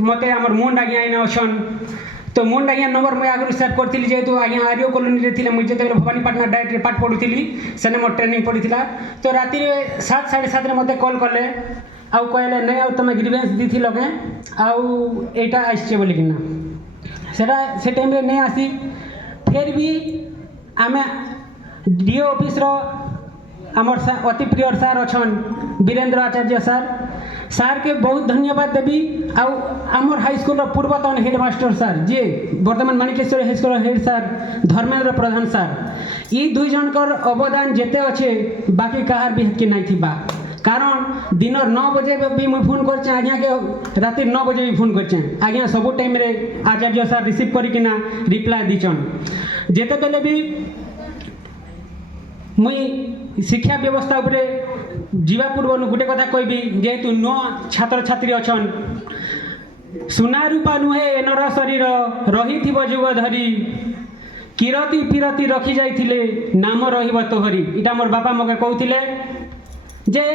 मत आम मुंड आज्ञा आईना अच्छन तो मुंड आज्ञा नंबर मुझे आगुरी सेव करी जेहतु आज्ञा आर्य कॉलोनी थे मुझे जो भवानीपाटना डायरेक्ट पाठ पढ़ुली से मोर ट्रेनिंग पड़ा तो राति 7 साढ़े 7 मत कॉल कले आउ कहले नहीं आउ तुम ग्रीवेंस दी थी लगे आईटा आसचे बोलिकिना से टाइम रे नहीं आसी फिर भी आम डीओ ऑफिस आमर अति प्रिय सार अच्छन वीरेंद्र आचार्य सार के बहुत धन्यवाद देवी आमर हाई स्कूल पूर्वतन हेडमास्टर सार जी वर्तमान माणिकेश्वर हाई स्कूल हेड सार धर्मेंद्र प्रधान सार ये दुई जनकर अवदान जेते अच्छे बाकी कहार भी हेतकी नहीं थी कारण दिन 9 बजे भी मुझे फोन कर आज्ञा के राति 9 बजे भी फोन कर आज्ञा सबू टाइम रे आचार्य सार रिसीव करकिना रिप्लाई दीचन जेते बेले भी मुई शिक्षा व्यवस्था उपरे जीवा पूर्व गोटे कथा कहबी जेहेतु नुआ छात्र छात्री अच्छन सुना रूपा नुहे एनर शरीर रही जुग धरी किरती फिरती रखी जाइथिले नाम रहिब तोहरी इटा मोर बापा मके कहउथिले जे